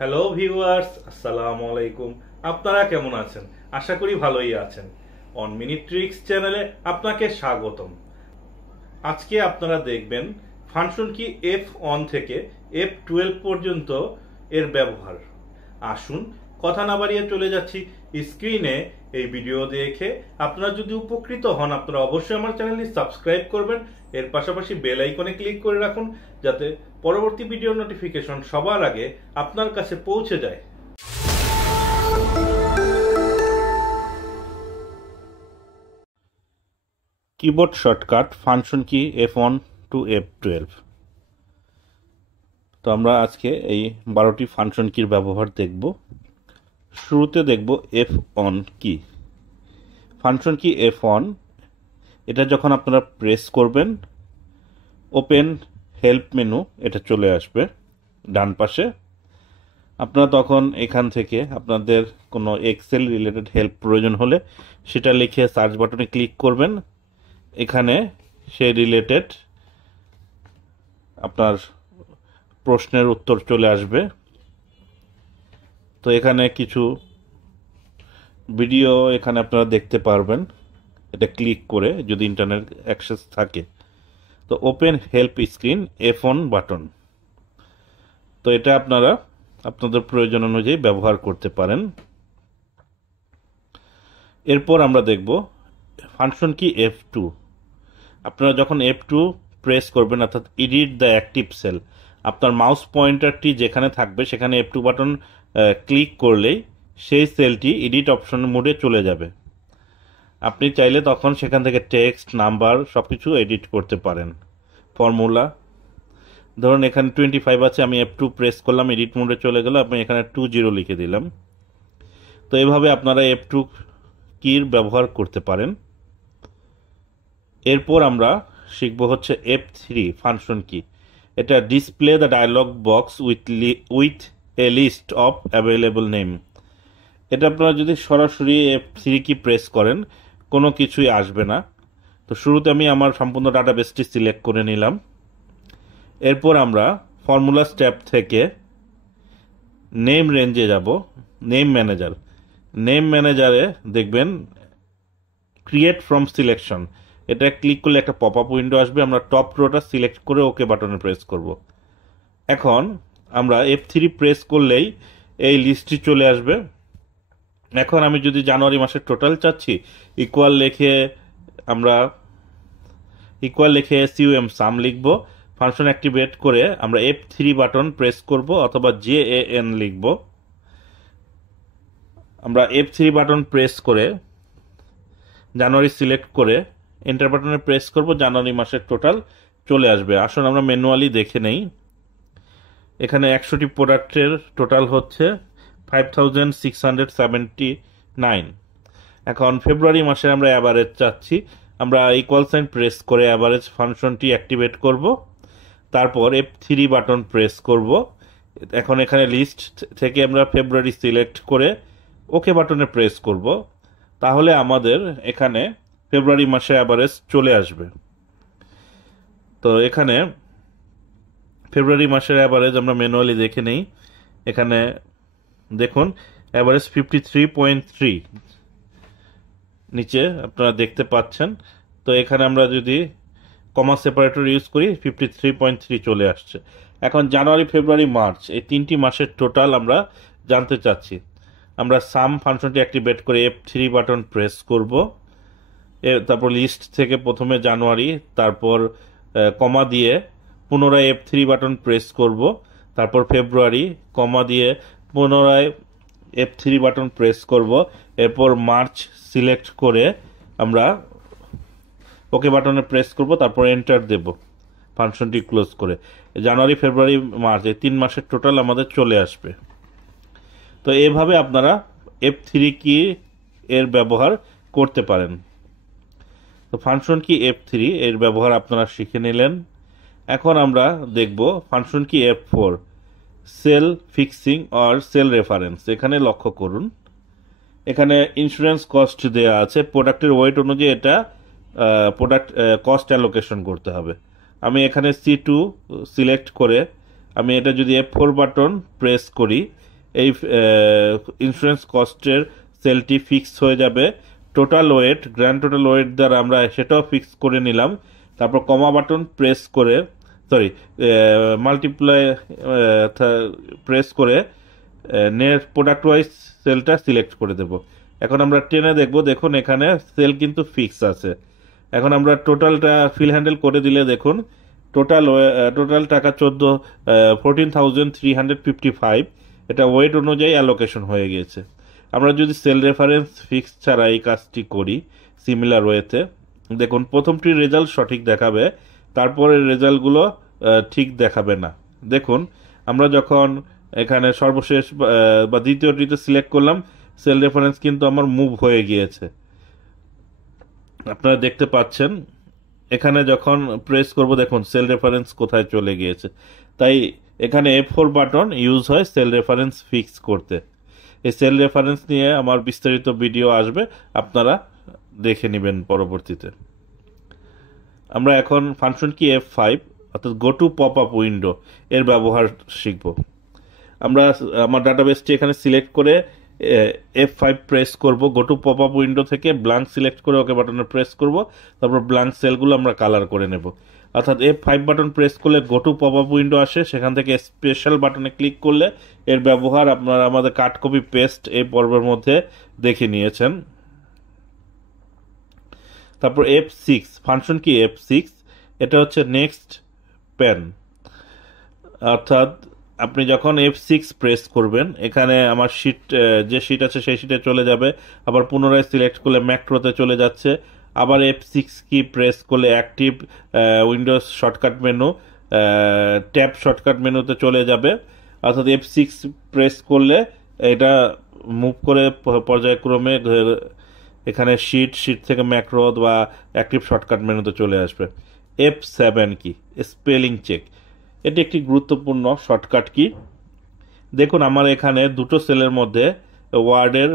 Hello viewers, আসসালামু আলাইকুম। আপনারা কেমন আছেন? আশা করি ভালোই আছেন। অন মিনিট ট্রিক্স চ্যানেলে আপনাকে স্বাগতম। আজকে আপনারা দেখবেন ফাংশন কি F1 থেকে F12 পর্যন্ত এর ব্যবহার। আসুন কথা না বাড়িয়ে চলে যাচ্ছি স্ক্রিনে। এই ভিডিও দেখে আপনারা যদি উপকৃত হন, আপনারা অবশ্যই আমার চ্যানেলটি সাবস্ক্রাইব করবেন। এর পাশাপাশি বেল আইকনে ক্লিক করে রাখুন, যাতে পরবর্তী ভিডিওর নোটিফিকেশন সবার আগে আপনার কাছে পৌঁছে যায়। কিবোর্ড শর্টকাট ফাংশন কি F1 টু F12। তো আমরা আজকে এই 12টি ফাংশন কির ব্যবহার দেখব। শুরুতে দেখব F1 কি। ফাংশন কি F1, এটা যখন আপনারা প্রেস করবেন, ওপেন হেল্প মেনু এটা চলে আসবে ডান পাশে। আপনারা তখন এখান থেকে আপনাদের কোনো এক্সেল রিলেটেড হেল্প প্রয়োজন হলে সেটা লিখে সার্চ বাটনে ক্লিক করবেন। এখানে সেই রিলেটেড আপনার প্রশ্নের উত্তর চলে আসবে। তো এখানে কিছু ভিডিও এখানে আপনারা দেখতে পারবেন এটা ক্লিক করে, যদি ইন্টারনেট অ্যাক্সেস থাকে। তো open help screen F1 button, তো এটা আপনারা আপনাদের প্রয়োজন অনুযায়ী ব্যবহার করতে পারেন। এরপর আমরা দেখব ফাংশন কি F2। আপনারা যখন F2 প্রেস করবেন, অর্থাৎ এডিট দ্য অ্যাক্টিভ সেল, আপনার মাউস পয়েন্টারটি যেখানে থাকবে সেখানে F2 বাটন ক্লিক করলেই সেই সেলটি এডিট অপশন মোডে চলে যাবে। আপনি চাইলে তখন সেখান থেকে টেক্সট, নাম্বার সব কিছু এডিট করতে পারেন। ফর্মুলা ধরুন এখানে 25 আছে, আমি F2 প্রেস করলাম, এডিট মোডে চলে গেল, আমি এখানে 20 লিখে দিলাম। তো এভাবে আপনারা F2 কির ব্যবহার করতে পারেন। এরপর আমরা শিখব হচ্ছে F3 ফাংশন কি। এটা display the dialog box with a list of available name. এটা আপনারা যদি সরাসরি F3 কি প্রেস করেন কোনো কিছুই আসবে না। তো শুরুতে আমি আমার সম্পূর্ণ ডাটাবেসটি সিলেক্ট করে নিলাম। এরপর আমরা ফর্মুলা স্টেপ থেকে নেম রেঞ্জে যাব। নেম ম্যানেজারে দেখবেন ক্রিয়েট ফ্রম সিলেকশন, এটা ক্লিক করলে একটা পপ আপ উইন্ডো আসবে। আমরা টপ রোটা সিলেক্ট করে ওকে বাটনে প্রেস করব। এখন আমরা F3 প্রেস করলেই এই লিস্টটি চলে আসবে। এখন আমি যদি জানুয়ারি মাসের টোটাল চাচ্ছি, ইকুয়াল লিখে SUM সাম লিখব। ফাংশন অ্যাক্টিভেট করে আমরা F3 বাটন প্রেস করব, অথবা JAN লিখব। আমরা F3 বাটন প্রেস করে জানুয়ারি সিলেক্ট করে এন্টার বাটনে প্রেস করব, জানুয়ারি মাসের টোটাল চলে আসবে। আসুন আমরা ম্যানুয়ালি দেখে নেই। এখানে 100টি প্রোডাক্টের টোটাল হচ্ছে 5679। এখন ফেব্রুয়ারি মাসে আমরা অ্যাভারেজ চাচ্ছি, আমরা ইকুয়াল সাইন প্রেস করে অ্যাভারেজ ফাংশনটি অ্যাক্টিভেট করব। তারপর F3 বাটন প্রেস করব। এখন এখানে লিস্ট থেকে আমরা ফেব্রুয়ারি সিলেক্ট করে ওকে বাটনে প্রেস করব। তাহলে আমাদের এখানে ফেব্রুয়ারি মাসে অ্যাভারেজ চলে আসবে। তো এখানে ফেব্রুয়ারি মাসের অ্যাভারেজ আমরা ম্যানুয়ালি দেখে নেই। এখানে দেখুন অ্যাভারেজ 53.3 নিচে আপনারা দেখতে পাচ্ছেন। তো এখানে আমরা যদি কমা সেপারেটর ইউজ করি 53.3 চলে আসছে। এখন জানুয়ারি, ফেব্রুয়ারি, মার্চ এই 3টি মাসের টোটাল আমরা জানতে চাচ্ছি। আমরা সাম ফাংশনটি অ্যাক্টিভেট করে F3 বাটন প্রেস করব। তারপর লিস্ট থেকে প্রথমে জানুয়ারি, তারপর কমা দিয়ে পুনরায় F3 বাটন প্রেস করব। তারপর ফেব্রুয়ারি, কমা দিয়ে পুনরায় F3 বাটন প্রেস করব। এরপর মার্চ সিলেক্ট করে আমরা ওকে বাটনে প্রেস করব, তারপর এন্টার দেব ফাংশনটি ক্লোজ করে। জানুয়ারি, ফেব্রুয়ারি, মার্চ এই 3 মাসের টোটাল আমাদের চলে আসবে। তো এভাবে আপনারা F3 কি এর ব্যবহার করতে পারেন। তো ফাংশন কি F3 এর ব্যবহার আপনারা শিখে নিলেন। এখন আমরা দেখব ফাংশন কি F4 cell fixing or cell reference. এখানে লক্ষ্য করুন, এখানে ইন্স্যুরেন্স কস্ট দেওয়া আছে, প্রোডাক্টের ওয়েট অনুযায়ী এটা প্রোডাক্ট কস্ট অ্যালোকেশন করতে হবে। আমি এখানে C2 সিলেক্ট করে আমি এটা যদি F4 বাটন প্রেস করি, এই ইন্স্যুরেন্স কস্টের সেলটি ফিক্স হয়ে যাবে। Total wait, grand total wait দ্বারা আমরা সেটাও ফিক্স করে নিলাম। তারপর কমা বাটন প্রেস করে, সরি, মাল্টিপ্লাই প্রেস করে নেট প্রোডাক্ট ওয়াইজ সেলটা সিলেক্ট করে দেব। এখন আমরা টেনে দেখব, দেখুন এখানে সেল কিন্তু ফিক্স আছে। এখন আমরা টোটালটা ফিল হ্যান্ডেল করে দিলে দেখুন টোটাল টাকা 14,355, এটা ওয়েট অনুযায়ী অ্যালোকেশন হয়ে গিয়েছে। আমরা যদি সেল রেফারেন্স ফিক্স ছাড়া এই কাজটি করি সিমিলার ওয়েতে, দেখুন প্রথমটির রেজাল্ট সঠিক দেখাবে, তারপরের রেজাল্টগুলো ঠিক দেখাবে না। দেখুন আমরা যখন এখানে সর্বশেষ বা দ্বিতীয়টিতে সিলেক্ট করলাম, সেল রেফারেন্স কিন্তু আমার মুভ হয়ে গিয়েছে, আপনারা দেখতে পাচ্ছেন। এখানে যখন প্রেস করব দেখুন সেল রেফারেন্স কোথায় চলে গিয়েছে। তাই এখানে F4 বাটন ইউজ হয় সেল রেফারেন্স ফিক্স করতে। এই সেল রেফারেন্স নিয়ে আমার বিস্তারিত ভিডিও আসবে, আপনারা দেখে নেবেন পরবর্তীতে। আমরা এখন ফাংশন কি F5 অর্থাৎ go to pop up window এর ব্যবহার শিখব। আমরা আমার ডাটাবেসটি এখানে সিলেক্ট করে F5 প্রেস করব, go to pop up window থেকে ব্ল্যাঙ্ক সিলেক্ট করে ওকে বাটনে প্রেস করব, তারপর ব্ল্যাঙ্ক সেলগুলো আমরা কালার করে নেব। অর্থাৎ F5 বাটন প্রেস করলে go to pop up window আসে, সেখান থেকে স্পেশাল বাটনে ক্লিক করলে এর ব্যবহার আপনারা আমাদের কাট কপি পেস্ট এই পর্বের মধ্যে দেখে নিয়েছেন। তারপর F6 ফাংশন কি F6, এটা হচ্ছে নেক্সট প্যান, অর্থাৎ আপনি যখন F6 প্রেস করবেন এখানে আমার শিট, যে শিট আছে সেই শিটে চলে যাবে, আবার পুনরায় সিলেক্ট করলে ম্যাক্রোতে চলে যাচ্ছে, আবার F6 কি প্রেস করলে active Windows shortcut menu tab shortcut মেনুতে চলে যাবে। অর্থাৎ F6 প্রেস করলে এটা মুভ করে পর্যায়ক্রমে এখানে শিট থেকে ম্যাক্রো বা অ্যাক্টিভ শর্টকাট মেনুতে চলে আসবে। F7 কি স্পেলিং চেক, এটি একটি গুরুত্বপূর্ণ শর্টকাট কি। দেখুন আমার এখানে দুটো সেলের মধ্যে ওয়ার্ডের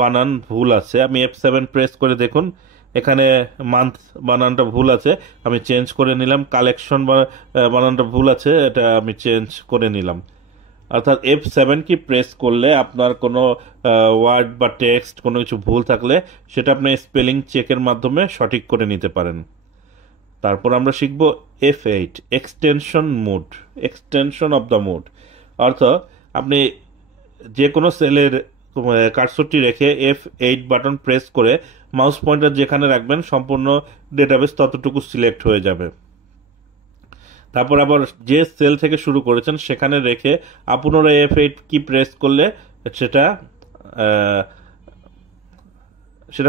বানান ভুল আছে, আমি F7 প্রেস করে দেখুন এখানে মান্থ বানানটা ভুল আছে, আমি চেঞ্জ করে নিলাম। কালেকশন বানানটা ভুল আছে, এটা আমি চেঞ্জ করে নিলাম। অর্থাৎ F7 কি প্রেস করলে আপনার কোনো ওয়ার্ড বা টেক্সট কোনো কিছু ভুল থাকলে সেটা আপনি স্পেলিং চেকের মাধ্যমে সঠিক করে নিতে পারেন। তারপর আমরা শিখব F8 extension mode, extension of the mode. অর্থাৎ আপনি যে কোনো সেলের কার্সরটি রেখে F8 বাটন প্রেস করে মাউস পয়েন্টার যেখানে রাখবেন সম্পূর্ণ ডেটাবেস ততটুকু সিলেক্ট হয়ে যাবে। তারপর আবার যে সেল থেকে শুরু করেছেন সেখানে রেখে পুনরায় F8 কি প্রেস করলে সেটা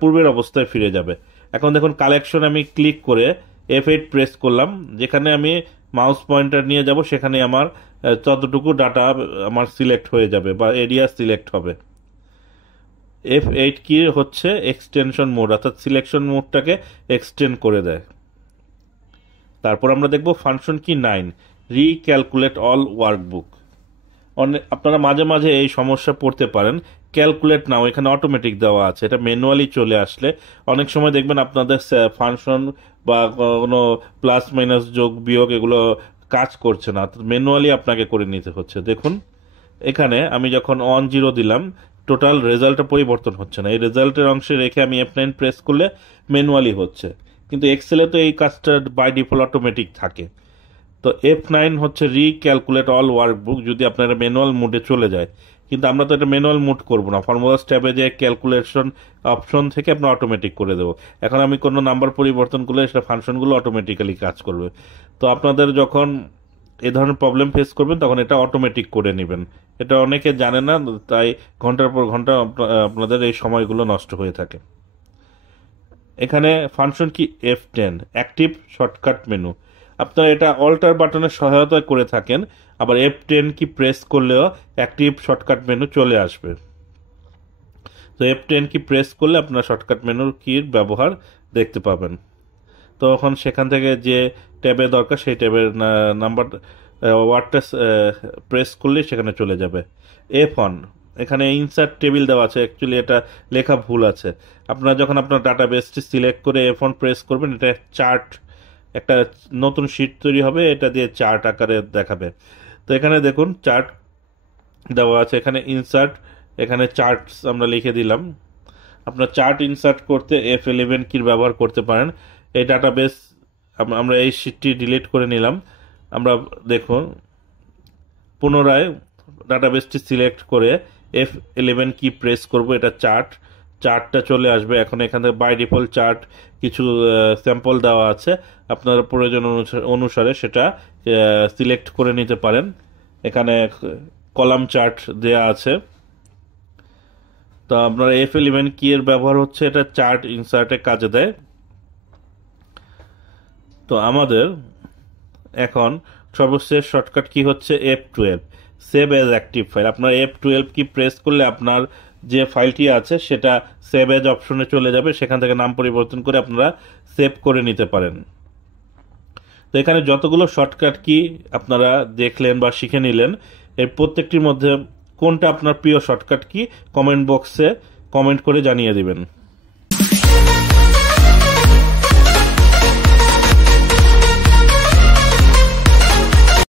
পূর্বের অবস্থায় ফিরে যাবে। এখন দেখুন কালেকশন আমি ক্লিক করে F8 প্রেস করলাম, যেখানে আমি মাউস পয়েন্টার নিয়ে যাব সেখানে আমার ততটুকু ডাটা আমার সিলেক্ট হয়ে যাবে বা এরিয়া সিলেক্ট হবে। F8 কি হচ্ছে এক্সটেনশন মোড, অর্থাৎ সিলেকশন মোডটাকে এক্সটেন্ড করে দেয়। তারপর আমরা দেখব ফাংশন কি 9 রিক্যালকুলেট অল ওয়ার্কবুক। আপনারা মাঝে মাঝে এই সমস্যা পড়তে পারেন, ক্যালকুলেট নাও এখানে অটোমেটিক দেওয়া আছে, এটা ম্যানুয়ালি চলে আসলে অনেক সময় দেখবেন আপনাদের ফাংশন বা কোনো প্লাস মাইনাস যোগ বিয়োগ এগুলো কাজ করছে না, ম্যানুয়ালি আপনাকে করে নিতে হচ্ছে। দেখুন এখানে আমি যখন 10 দিলাম টোটাল রেজাল্টটা পরিবর্তন হচ্ছে না, এই রেজাল্টের অংশে রেখে আমি F9 প্রেস করলে ম্যানুয়ালি হচ্ছে, কিন্তু এক্সেলে তো এই কাজটা বাই ডিফল্ট অটোমেটিক থাকে। তো F9 হচ্ছে রিক্যালকুলেট অল ওয়ার্কবুক যদি আপনারা ম্যানুয়াল মোডে চলে যায়, কিন্তু আমরা তো এটা ম্যানুয়াল মোড করব না, ফর্মুলাস ট্যাবে যে ক্যালকুলেশন অপশন থেকে আমরা অটোমেটিক করে দেবো। এখন আমি কোনো নাম্বার পরিবর্তন করলে সেটা ফাংশনগুলো অটোমেটিক্যালি কাজ করবে। তো আপনাদের যখন এ ধরনের প্রবলেম ফেস করবেন তখন এটা অটোমেটিক করে নেবেন, এটা অনেকে জানে না, তাই ঘন্টার পর ঘন্টা আপনাদের এই সময়গুলো নষ্ট হয়ে থাকে। এখানে ফাংশন কি F10 অ্যাক্টিভ শর্টকাট মেনু, আপনারা এটা অল্টার বাটনের সহায়তা করে থাকেন, আবার F10 কি প্রেস করলেও অ্যাক্টিভ শর্টকাট মেনু চলে আসবে। তো F10 কি প্রেস করলে আপনার শর্টকাট মেনুর কির ব্যবহার দেখতে পাবেন। তো এখন সেখান থেকে যে ট্যাবে দরকার সেই ট্যাবের নাম্বার ওয়ার্ডটা প্রেস করলে সেখানে চলে যাবে। F1 এখানে ইনসার্ট টেবিল দেওয়া আছে, অ্যাকচুয়ালি এটা লেখা ভুল আছে। আপনারা যখন আপনার ডাটাবেসটি সিলেক্ট করে F1 প্রেস করবেন এটা চার্ট, একটা নতুন শিট তৈরি হবে, এটা দিয়ে চার্ট আকারে দেখাবে। তো এখানে দেখুন চার্ট দেওয়া আছে। এখানে ইনসার্ট, এখানে চার্টস আমরা লিখে দিলাম। আপনার চার্ট ইনসার্ট করতে F11 কির ব্যবহার করতে পারেন। এই ডাটাবেস আমরা এই শীটটি ডিলিট করে নিলাম। আমরা দেখুন পুনরায় ডাটাবেসটি সিলেক্ট করে F11 কি প্রেস করব, এটা চার্টটা চলে আসবে। এখন এখান থেকে বাই ডিফল্ট চার্ট কিছু স্যাম্পল দেওয়া আছে, আপনার প্রয়োজন অনুসারে সেটা সিলেক্ট করে নিতে পারেন। এখানে কলাম চার্ট দেয়া আছে। তো আপনার F11 কি এর ব্যবহার হচ্ছে এটা চার্ট ইনসার্টে কাজে দেয়। তো আমাদের এখন সর্বশেষ শর্টকাট কি হচ্ছে F12, save age active file. আপনার F12 কি প্রেস করলে আপনার যে ফাইলটি আছে সেটা সেভ এজ অপশনে চলে যাবে, সেখান থেকে নাম পরিবর্তন করে আপনারা সেভ করে নিতে পারেন। তো এখানে যতগুলো শর্টকাট কি আপনারা দেখলেন বা শিখে নিলেন, এর প্রত্যেকটির মধ্যে কোনটা আপনার প্রিয় শর্টকাট কি কমেন্ট বক্সে কমেন্ট করে জানিয়ে দিবেন।